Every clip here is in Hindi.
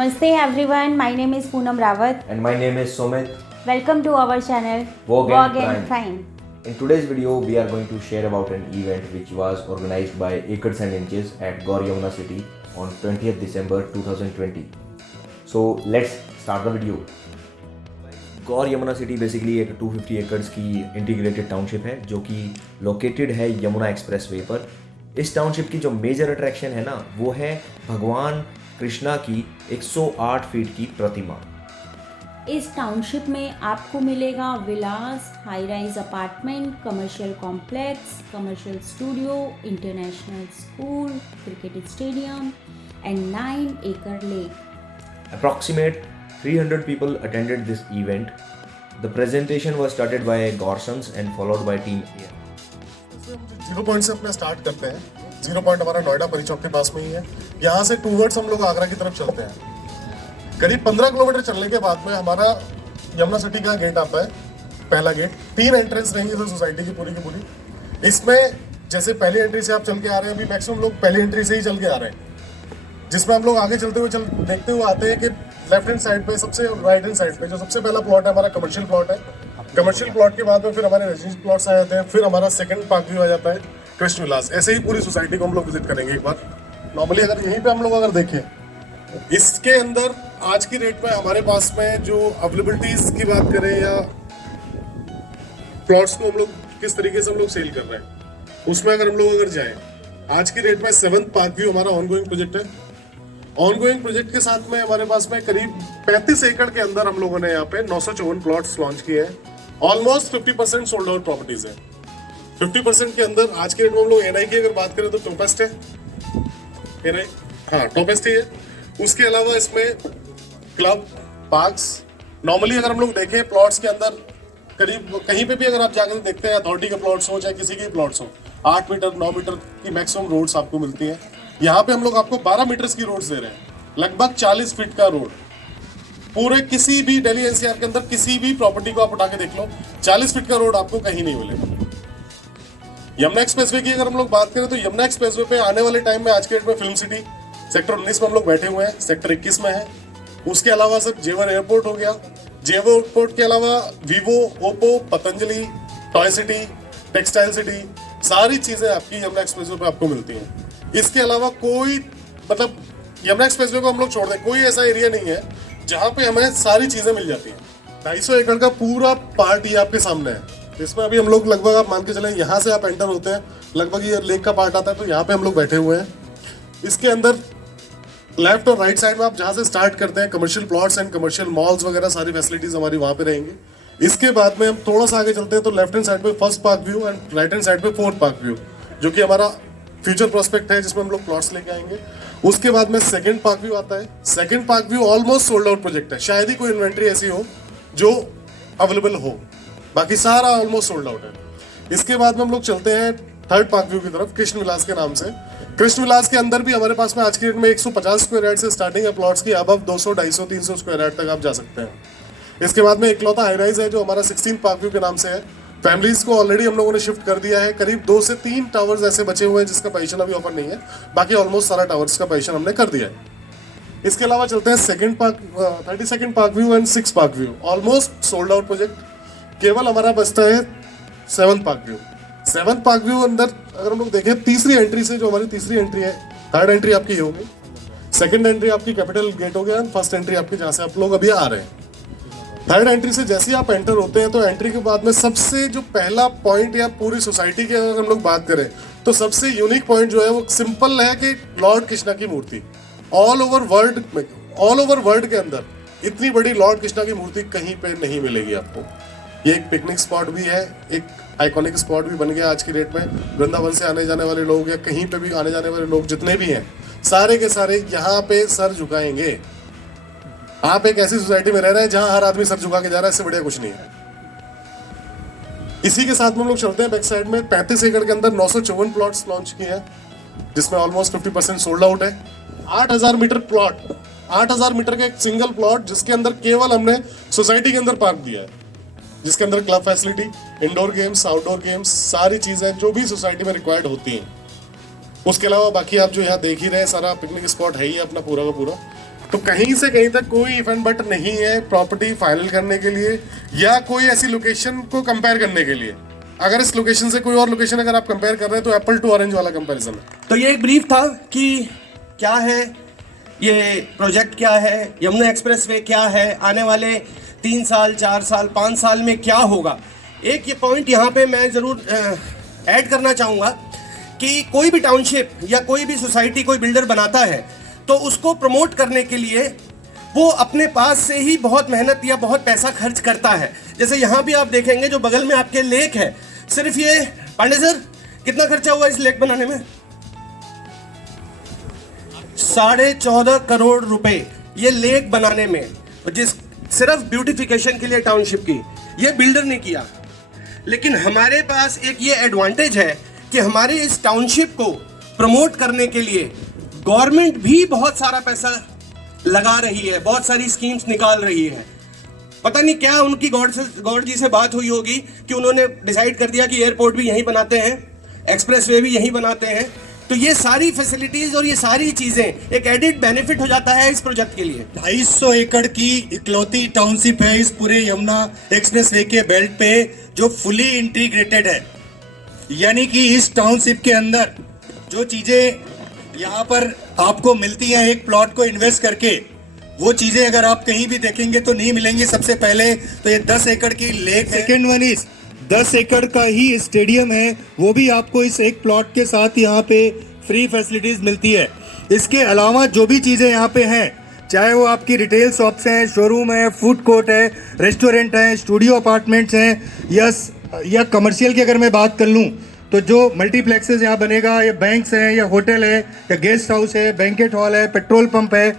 Namaste everyone, my name is Poonam Rawat. And my name is Sumit. Welcome to our channel Vogue and Fine. In today's video, we are going to share about an event which was organized by Acres and Inches at Gaur Yamuna City on 20th December 2020. So let's start the video. Gaur Yamuna city basically एक 250 एकड़ की इंटीग्रेटेड टाउनशिप है जो कि लोकेटेड है यमुना एक्सप्रेसवे पर। इस टाउनशिप की जो मेजर अट्रैक्शन है ना वो है भगवान कृष्णा की 108 फीट की प्रतिमा। इस टाउनशिप में आपको मिलेगा villas, high rise apartment, commercial complex, commercial studio, international school, cricket stadium and 9 acre lake. Approximate 300 people attended this event. The presentation was started by Gorsons and followed by Team A. 0 point से अपना स्टार्ट करते हैं। 0 पॉइंट हमारा नोएडा परी चौक के पास में ही है। यहाँ से टूवर्ड्स हम लोग आगरा की तरफ चलते हैं। करीब 15 किलोमीटर चलने के बाद में हमारा यमुना सिटी का गेट आता है, पहला गेट। 3 एंट्रेंस रहेंगी तो सोसाइटी की पूरी। इसमें जैसे पहली एंट्री से आप चल के आ रहे हैं, अभी मैक्सिमम लोग पहली एंट्री से ही चल के आ रहे हैं, जिसमें हम लोग आगे चलते हुए देखते हुए आते हैं कि लेफ्ट हैंड साइड पे, सबसे राइट हैंड साइड पे जो सबसे पहला प्लॉट है हमारा कमर्शियल प्लॉट है। कमर्शियल प्लॉट के बाद में फिर हमारे रेजिडेंशियल प्लॉट्स आ जाते हैं, फिर हमारा सेकंड पार्क व्यू आ जाता है क्रिस्ट विलास। ऐसे ही पूरी सोसाइटी को हम लोग विजिट करेंगे एक बार। नॉर्मली अगर यहीं पे हम लोग अगर देखें, इसके अंदर आज की डेट में हमारे पास में जो अवेलेबिलिटीज की बात करें या प्लॉट्स को हम लोग किस तरीके से हम लोग सेल कर रहे हैं, उसमें अगर हम लोग जाएं, आज की डेट में 7th पार्क व्यू हमारा ऑनगोइंग प्रोजेक्ट है। ऑनगोइंग प्रोजेक्ट के साथ में हमारे पास में करीब 35 एकड़ के अंदर हम लोगों ने यहाँ पे 954 प्लॉट्स लॉन्च किए हैं। ऑलमोस्ट 50% सोल्ड आउट प्रॉपर्टीज है। 50% के अंदर आज के डेट में हम लोग एनआई की अगर बात करें तो टॉपेस्ट है, एनआई हाँ टॉपेस्ट ही है। उसके अलावा इसमें क्लब, पार्क्स, नॉर्मली अगर हम लोग देखें प्लॉट्स के अंदर करीब कहीं पे भी अगर आप जाकर देखते हैं, अथॉरिटी के प्लॉट्स हो चाहे किसी के प्लॉट्स हो, 8 मीटर 9 मीटर की मैक्सिमम रोड्स आपको मिलती है। यहाँ पे हम लोग आपको 12 मीटर्स की रोड्स दे रहे हैं, लगभग 40 फीट का रोड। पूरे किसी भी दिल्ली एनसीआर के अंदर किसी भी प्रॉपर्टी को आप उठा के देख लो, 40 फीट का रोड आपको कहीं नहीं मिलेगा। यमुना एक्सप्रेसवे की अगर हम लोग बात करें तो यमुना एक्सप्रेसवे पे आने वाले टाइम में आज के डेट में फिल्म सिटी सेक्टर 19 में हम लोग बैठे हुए हैं, सेक्टर 21 में है। उसके अलावा सर जेवर एयरपोर्ट हो गया। जेवर एयरपोर्ट के अलावा Vivo, Oppo, Patanjali, toy city, textile city, सारी चीजें आपकी यमुना एक्सप्रेसवे पे आपको मिलती हैं। इसके अलावा कोई मतलब यमुना एक्सप्रेसवे को हम लोग छोड़ दें, कोई ऐसा एरिया नहीं है जहाँ पे हमें सारी चीजें मिल जाती हैं। 250 एकड़ का पूरा पार्ट ये आपके सामने है। इसमें अभी हम लोग लगभग आप मान के चलें, यहाँ से आप एंटर होते हैं, लगभग ये लेक का पार्ट आता है, तो यहाँ पे हम लोग बैठे हुए हैं। इसके अंदर लेफ्ट और राइट साइड में आप जहाँ से स्टार्ट करते हैं, commercial plots and commercial malls वगैरह सारी फैसिलिटीज हमारी वहाँ पे रहेंगी। इसके बाद में हम थोड़ा सा आगे चलते हैं तो लेफ्ट हैंड साइड पे first park view and right hand side पे 4th पार्क व्यू, जो कि हमारा फ्यूचर प्रोस्पेक्ट है, जिसमें हम लोग प्लॉट्स लेके आएंगे। उसके बाद में सेकंड पार्क व्यू आता है। Second park view almost sold out project है, शायद ही कोई इन्वेंट्री ऐसी हो जो अवेलेबल हो, बाकी सारा ऑलमोस्ट सोल्ड आउट है। इसके बाद में हम लोग चलते हैं 3rd पार्क व्यू की तरफ, कृष्ण विलास के नाम से। कृष्ण विलास के अंदर भी हमारे पास में आज की डेट में 150 स्क्वायर यार्ड से स्टार्टिंग है प्लॉट्स की, अब 200, 250, 300 स्क्वायर यार्ड तक आप जा सकते हैं। इसके बाद में इकलौता हाई राइज है जो हमारा 16th पार्क व्यू के नाम से है। फैमिलीज को ऑलरेडी हम लोगों ने शिफ्ट कर दिया है। करीब 2 से 3 टावर्स ऐसे बचे हुए हैं जिसका पोजीशन अभी ऑफर नहीं है, बाकी ऑलमोस्ट सारा टावर्स का पोजीशन हमने कर दिया है। इसके अलावा चलते हैं 32nd park view and 6th park view, almost sold out project. केवल हमारा बचता है 7th park view. 7th park view अंदर अगर हम लोग देखें, तीसरी एंट्री से जो हमारी तीसरी एंट्री है, 3rd एंट्री आपकी ये होगी, 2nd एंट्री आपकी कैपिटल गेट हो गया, 1st एंट्री आपकी जहाँ से आप लोग अभी आ रहे हैं। 3rd एंट्री से जैसे ही आप एंटर होते हैं तो एंट्री के बाद में सबसे जो पहला पॉइंट या पूरी सोसाइटी की अगर हम लोग बात करें तो सबसे यूनिक पॉइंट जो है वो सिंपल है कि लॉर्ड कृष्णा की मूर्ति ऑल ओवर वर्ल्ड के अंदर इतनी बड़ी लॉर्ड कृष्णा की मूर्ति कहीं पे नहीं मिलेगी आपको। ये एक पिकनिक स्पॉट भी है, एक आइकॉनिक स्पॉट भी बन गया आज की डेट में। वृंदावन से आने जाने वाले लोग या कहीं पे भी आने जाने वाले लोग जितने भी हैं, सारे के सारे यहाँ पे सर झुकाएंगे। आप एक ऐसी सोसाइटी में रह रहे हैं जहां हर आदमी सर झुका के जा रहा है, इससे बढ़िया कुछ नहीं है। इसी के साथ में हम लोग चलते हैं बैक साइड में। 35 एकड़ के अंदर 954 प्लॉट्स लॉन्च किए हैं, जिसमें ऑलमोस्ट 50% सोल्ड आउट है। 8000 मीटर प्लॉट, 8000 मीटर का एक सिंगल प्लॉट, जिसके अंदर केवल हमने सोसाइटी के अंदर पार्क दिया है, जिसके अंदर club facility, indoor games, outdoor games, सारी चीजें जो भी सोसाइटी में रिक्वायर्ड होती हैं। उसके अलावा बाकी आप जो यहाँ देख ही रहे हैं, सारा पिकनिक स्पॉट है ही अपना पूरा का पूरा। तो कहीं से कहीं तक कोई इफ एंड बट नहीं है प्रॉपर्टी फाइनल करने के लिए या कोई ऐसी लोकेशन को कंपेयर करने के लिए। अगर इस लोकेशन से कोई और लोकेशन अगर आप कंपेयर कर रहे हैं तो एप्पल टू ऑरेंज वाला कंपैरिजन है। तो ये एक ब्रीफ था कि क्या है ये प्रोजेक्ट, क्या है यमुना एक्सप्रेसवे, क्या है आने वाले 3 साल 4 साल 5 साल में क्या होगा। एक ये पॉइंट यहाँ पे मैं ज़रूर ऐड करना चाहूँगा कि कोई भी टाउनशिप या कोई भी सोसाइटी कोई बिल्डर बनाता है तो उसको प्रमोट करने के लिए वो अपने पास से ही बहुत मेहनत या बहुत पैसा खर्च करता है। जैसे यहाँ भी आप देखेंगे जो बगल में आपके लेक है, सिर्फ ये पांडे सर कितना खर्चा हुआ इस लेक बनाने में? 14.5 करोड़ रुपए ये लेक बनाने में, जिस सिर्फ ब्यूटिफिकेशन के लिए टाउनशिप की, ये बिल्डर ने किया। लेकिन हमारे पास एक ये एडवांटेज है कि हमारे इस टाउनशिप को प्रमोट करने के लिए गवर्नमेंट भी बहुत सारा पैसा लगा रही है, बहुत सारी स्कीम्स निकाल रही है। पता नहीं क्या उनकी गॉड जी से बात हुई होगी कि उन्होंने डिसाइड कर दिया कि एयरपोर्ट भी यहीं बनाते हैं, एक्सप्रेसवे भी यहीं बनाते हैं। तो ये सारी फैसिलिटीज और ये सारी चीजें एक एडिड बेनिफिट हो जाता है इस प्रोजेक्ट के लिए। 250 एकड़ की इकलौती टाउनशिप है इस पूरे यमुना एक्सप्रेसवे के बेल्ट पे जो फुली इंटीग्रेटेड है। यानी कि इस टाउनशिप के अंदर जो चीजें यहाँ पर आपको मिलती हैं एक प्लॉट को इन्वेस्ट करके, वो चीजें अगर आप कहीं भी देखेंगे तो नहीं मिलेंगी। सबसे पहले तो ये 10 एकड़ की लेक है। सेकेंड वन इज 10 एकड़ का ही स्टेडियम है, वो भी आपको इस एक प्लॉट के साथ यहाँ पे फ्री फैसिलिटीज मिलती है। इसके अलावा जो भी चीज़ें यहाँ पे हैं, चाहे वो आपकी रिटेल शॉप्स हैं, शोरूम है, फूड कोर्ट है, रेस्टोरेंट है, स्टूडियो अपार्टमेंट्स हैं, या कमर्शियल की अगर मैं बात कर लूँ तो जो मल्टीप्लेक्सेस यहाँ बनेगा, या बैंक्स हैं, या होटल है, या गेस्ट हाउस है, बैंकेट हॉल है, पेट्रोल पंप है,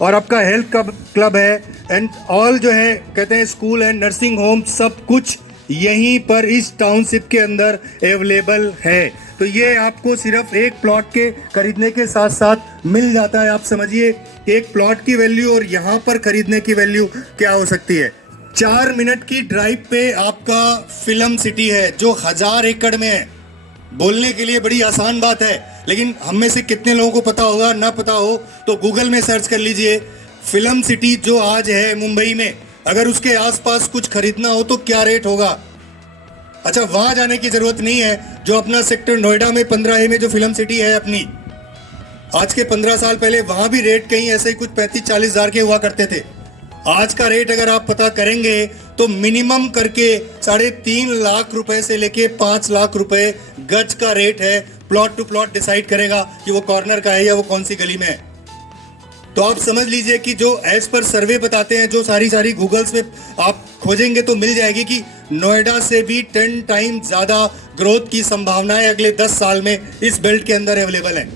और आपका हेल्थ क्लब है, एंड ऑल जो है कहते हैं स्कूल है, नर्सिंग होम, सब कुछ यहीं पर इस टाउनशिप के अंदर अवेलेबल है। तो ये आपको सिर्फ एक प्लॉट के खरीदने के साथ साथ मिल जाता है। आप समझिए एक प्लॉट की वैल्यू और यहाँ पर खरीदने की वैल्यू क्या हो सकती है। 4 मिनट की ड्राइव पे आपका फिल्म सिटी है जो 1000 एकड़ में है। बोलने के लिए बड़ी आसान बात है, लेकिन हम में से कितने लोगों को पता होगा, ना पता हो तो गूगल में सर्च कर लीजिए फिल्म सिटी जो आज है मुंबई में, अगर उसके आसपास कुछ खरीदना हो तो क्या रेट होगा। अच्छा, वहां जाने की जरूरत नहीं है, जो अपना सेक्टर नोएडा में 15A में जो फिल्म सिटी है अपनी, आज के 15 साल पहले वहां भी रेट कहीं ऐसे ही कुछ 35-40 हज़ार के हुआ करते थे। आज का रेट अगर आप पता करेंगे तो मिनिमम करके 3.5 लाख रुपए से लेके 5 लाख रुपए गज का रेट है। प्लॉट टू प्लॉट डिसाइड करेगा कि वो कॉर्नर का है या वो कौन सी गली में है। तो आप समझ लीजिए कि जो एज पर सर्वे बताते हैं, जो सारी गूगल्स में आप खोजेंगे तो मिल जाएगी कि नोएडा से भी 10 टाइम ज्यादा ग्रोथ की संभावनाएं अगले 10 साल में इस बेल्ट के अंदर अवेलेबल है।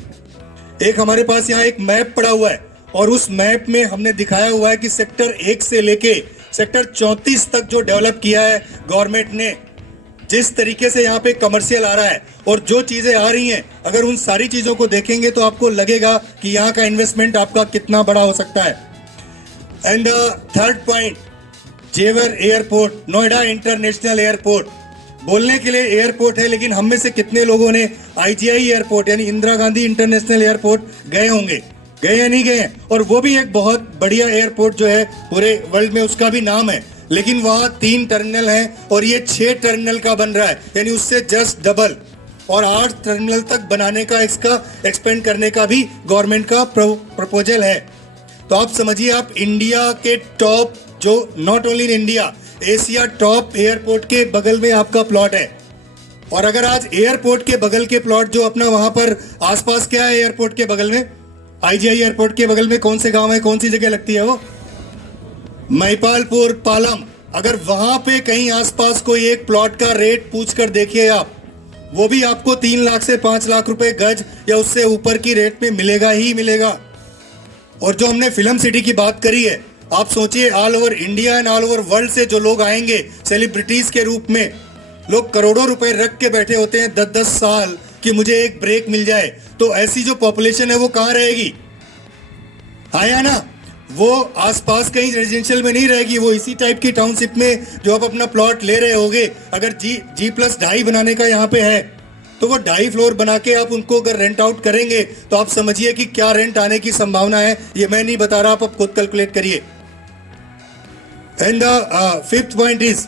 एक हमारे पास यहाँ एक मैप पड़ा हुआ है और उस मैप में हमने दिखाया हुआ है कि सेक्टर 1 से लेके सेक्टर 34 तक जो डेवलप किया है गवर्नमेंट ने, जिस तरीके से यहाँ पे कमर्शियल आ रहा है और जो चीजें आ रही हैं, अगर उन सारी चीजों को देखेंगे तो आपको लगेगा कि यहाँ का इन्वेस्टमेंट आपका कितना बड़ा हो सकता है। एंड थर्ड पॉइंट, जेवर एयरपोर्ट, नोएडा इंटरनेशनल एयरपोर्ट। बोलने के लिए एयरपोर्ट है, लेकिन हम में से कितने लोगों ने IGI एयरपोर्ट यानी इंदिरा गांधी इंटरनेशनल एयरपोर्ट गए होंगे, गए या नहीं गए? और वो भी एक बहुत बढ़िया एयरपोर्ट जो है पूरे वर्ल्ड में, उसका भी नाम है, लेकिन वहाँ 3 टर्मिनल हैं और ये 6 टर्मिनल का बन रहा है, यानी उससे जस्ट डबल, और 8 टर्मिनल तक बनाने का, इसका एक्सपेंड करने का भी गवर्नमेंट का प्रपोजल है। तो आप समझिए, आप इंडिया के टॉप, जो not only in India, Asia top airport के बगल में आपका प्लॉट है। और अगर आज एयरपोर्ट के बगल के प्लॉट जो अपना वहां पर आसपास क्या है, एयरपोर्ट के बगल में, IGI एयरपोर्ट के बगल में कौन से गांव है, कौन सी जगह लगती है वो, महिपालपुर, पालम। अगर वहां पे कहीं आसपास कोई एक प्लॉट का रेट पूछ कर देखिए आप, वो भी आपको 3 लाख से 5 लाख रुपए गज या उससे ऊपर की रेट में मिलेगा ही मिलेगा। और जो हमने फिल्म सिटी की बात करी है, आप सोचिए all over India and all over world से जो लोग आएंगे सेलिब्रिटीज के रूप में, लोग करोड़ों रुपए रख के बैठे होते हैं 10-10 साल कि मुझे एक ब्रेक मिल जाए। तो ऐसी जो पॉपुलेशन है वो कहाँ रहेगी? आया ना, वो आसपास कहीं रेजिडेंशियल में नहीं रहेगी, वो इसी टाइप की टाउनशिप में जो आप अपना प्लॉट ले रहे होगे। अगर G+2.5 बनाने का यहाँ पे है तो वो 2.5 फ्लोर बना के आप उनको अगर रेंट आउट करेंगे तो आप समझिए कि क्या रेंट आने की संभावना है। ये मैं नहीं बता रहा, आप खुद कैलकुलेट करिए। And the fifth point is,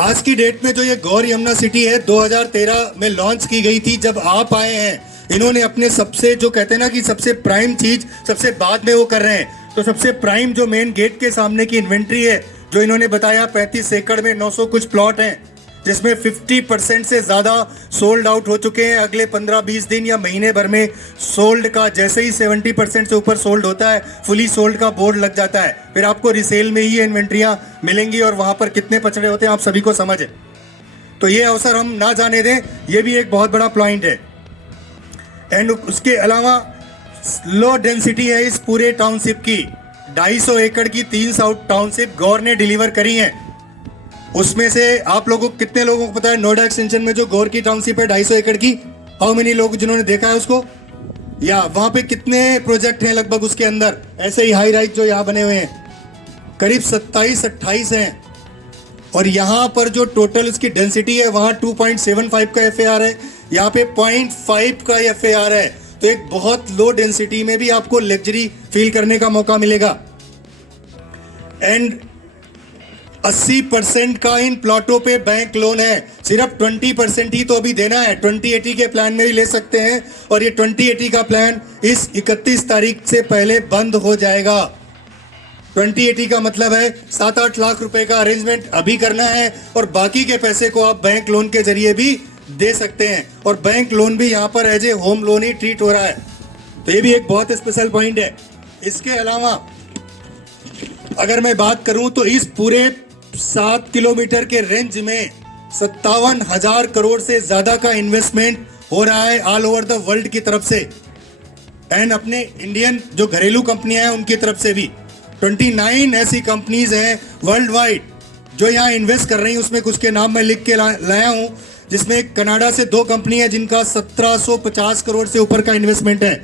आज की डेट में जो ये गौर यमुना सिटी है 2013 में लॉन्च की गई थी। जब आप आए हैं, इन्होंने अपने सबसे, जो कहते हैं ना कि सबसे प्राइम चीज सबसे बाद में वो कर रहे हैं। तो सबसे प्राइम जो मेन गेट के सामने की इन्वेंट्री है, जो इन्होंने बताया 35 एकड़ में 900 कुछ प्लॉट हैं, जिसमें 50% से ज़्यादा सोल्ड आउट हो चुके हैं। अगले 15-20 दिन या महीने भर में सोल्ड का, जैसे ही 70% से ऊपर सोल्ड होता है, फुली सोल्ड का बोर्ड लग जाता है। फिर आपको रिसेल में ही ये इन्वेंट्रियाँ मिलेंगी और वहाँ पर कितने पचड़े होते हैं आप सभी को समझ है। तो ये अवसर हम ना जाने दें, ये भी एक बहुत बड़ा पॉइंट है। एंड उसके अलावा लो डेंसिटी है इस पूरे टाउनशिप की। 250 एकड़ की 3 साउथ टाउनशिप गौर ने डिलीवर करी हैं। उसमें से आप लोगों को, कितने लोगों को पता है नोएडा एक्सटेंशन में जो गौर की टाउनशिप है 250 एकड़ की? हाउ मेनी लोग जिन्होंने देखा है उसको? या वहां पे कितने प्रोजेक्ट हैं लगभग उसके अंदर ऐसे ही हाई राइज जो यहाँ बने हुए हैं? करीब 27-28 हैं। और यहाँ पर जो टोटल उसकी डेंसिटी है वहाँ 2.75 का FAR है, यहाँ पे 0.5 का FAR है। तो एक बहुत लो डेंसिटी में भी आपको लग्जरी फील करने का मौका मिलेगा। एंड 80% का इन प्लॉटों पे बैंक लोन है, सिर्फ 20% ही तो अभी देना है। 2080 के प्लान में भी ले सकते हैं और ये 2080 का प्लान इस 31 तारीख से पहले बंद हो जाएगा। 2080 का मतलब है 7-8 लाख रुपए का अरेंजमेंट अभी करना है और बाकी के पैसे को आप बैंक लोन के जरिए भी दे सकते हैं। और बैंक लोन भी यहाँ पर एज ए होम लोन ही ट्रीट हो रहा है। तो ये भी एक बहुत स्पेशल पॉइंट है। इसके अलावा अगर मैं बात करूं तो इस पूरे 7 किलोमीटर के रेंज में 57,000 करोड़ से ज्यादा का इन्वेस्टमेंट हो रहा है ऑल ओवर द वर्ल्ड की तरफ से। एंड अपने इंडियन जो घरेलू कंपनियां हैं उनकी तरफ से भी 29 ऐसी कंपनीज हैं वर्ल्ड वाइड जो यहाँ इन्वेस्ट कर रही हैं। उसमें कुछ के नाम मैं लिख के लाया हूँ, जिसमें कनाडा से 2 कंपनी है जिनका 1750 करोड़ से ऊपर का इन्वेस्टमेंट है।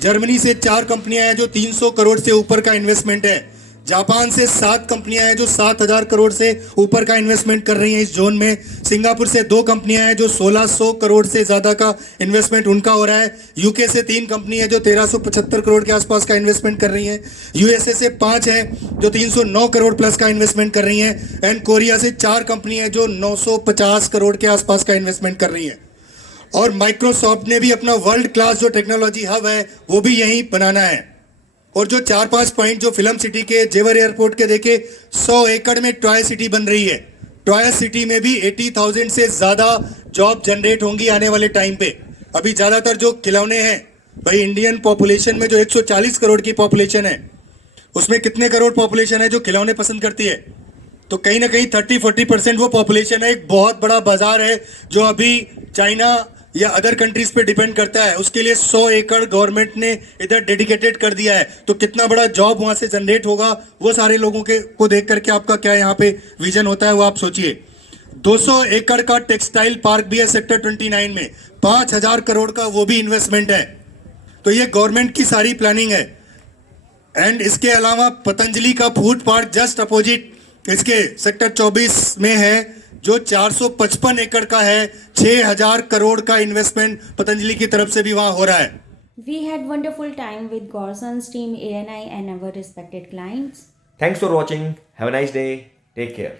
जर्मनी से 4 कंपनियां हैं जो 300 करोड़ से ऊपर का इन्वेस्टमेंट है। जापान से 7 कंपनियां हैं जो 7,000 करोड़ से ऊपर का इन्वेस्टमेंट कर रही हैं इस जोन में। सिंगापुर से 2 कंपनियां हैं जो 1,600 करोड़ से ज़्यादा का इन्वेस्टमेंट उनका हो रहा है। यूके से 3 कंपनी है जो 1,375 करोड़ के आसपास का इन्वेस्टमेंट कर रही हैं। यूएसए से 5 हैं जो 309 करोड़ प्लस का इन्वेस्टमेंट कर रही हैं। एंड कोरिया से 4 कंपनी है जो 950 करोड़ के आसपास का इन्वेस्टमेंट कर रही हैं। और माइक्रोसॉफ्ट ने भी अपना वर्ल्ड क्लास जो टेक्नोलॉजी हब है वो भी यहीं बनाना है। और जो 4-5 पॉइंट जो फिल्म सिटी के जेवर एयरपोर्ट के देखे, 100 एकड़ में टॉय सिटी बन रही है। टॉय सिटी में भी 80,000 से ज़्यादा जॉब जनरेट होंगी आने वाले टाइम पे। अभी ज़्यादातर जो खिलौने हैं भाई, इंडियन पॉपुलेशन में जो 140 करोड़ की पॉपुलेशन है उसमें कितने करोड़ पॉपुलेशन है जो खिलौने पसंद करती है? तो कहीं ना कहीं 30-40% वो पॉपुलेशन है। एक बहुत बड़ा बाजार है जो अभी चाइना या अदर कंट्रीज पे डिपेंड करता है। उसके लिए 100 एकड़ गवर्नमेंट ने इधर डेडिकेटेड कर दिया है। तो कितना बड़ा जॉब वहां से जनरेट होगा वो सारे लोगों के को देख करके आपका क्या यहाँ पे विजन होता है वो आप सोचिए। 200 एकड़ का टेक्सटाइल पार्क भी है सेक्टर 29 में, 5,000 करोड़ का वो भी इन्वेस्टमेंट है। तो ये गवर्नमेंट की सारी प्लानिंग है। एंड इसके अलावा पतंजलि का फूड पार्क जस्ट अपोजिट इसके सेक्टर 24 में है जो 455 एकड़ का है। 6,000 करोड़ का इन्वेस्टमेंट पतंजलि की तरफ से भी वहां हो रहा है। We had wonderful time with Gorson's team, ANI and our respected clients. Thanks for watching. Have a nice day. Take care.